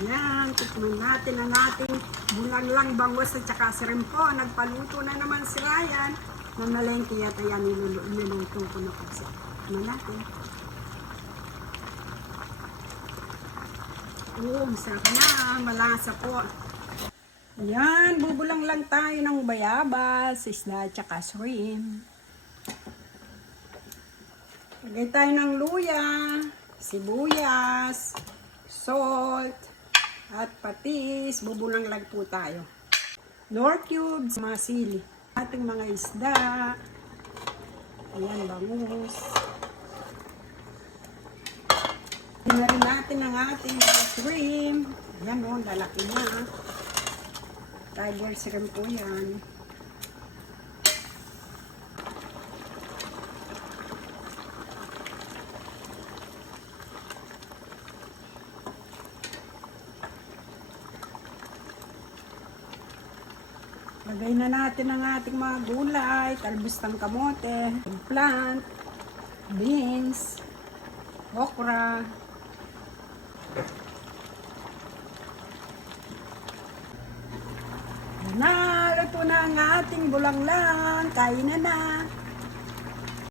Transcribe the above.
Yan, tikman natin ang ating bulanglang bangus at saka sirimpo. Nagpaluto na naman si Ryan. Nanalengke yata yan, niluto ko na kasi. Tikman natin. Masarap na. Malasa po. Yan, bubulang lang tayo ng bayabas, isda at saka shrimp. Lagay tayo ng luya, sibuyas, salt, at patis. Bubulang lang po tayo. Nor cubes, mga sili. Ating mga isda. Ayan, bangus. Tingnan rin natin ang ating shrimp. Ayan o, lalaki na. Tiger shrimp po yan. Lagay na natin ang ating mga gulay, talbos ng kamote, eggplant, beans, okra. Luto na ang ating bulanglang. Kain na na.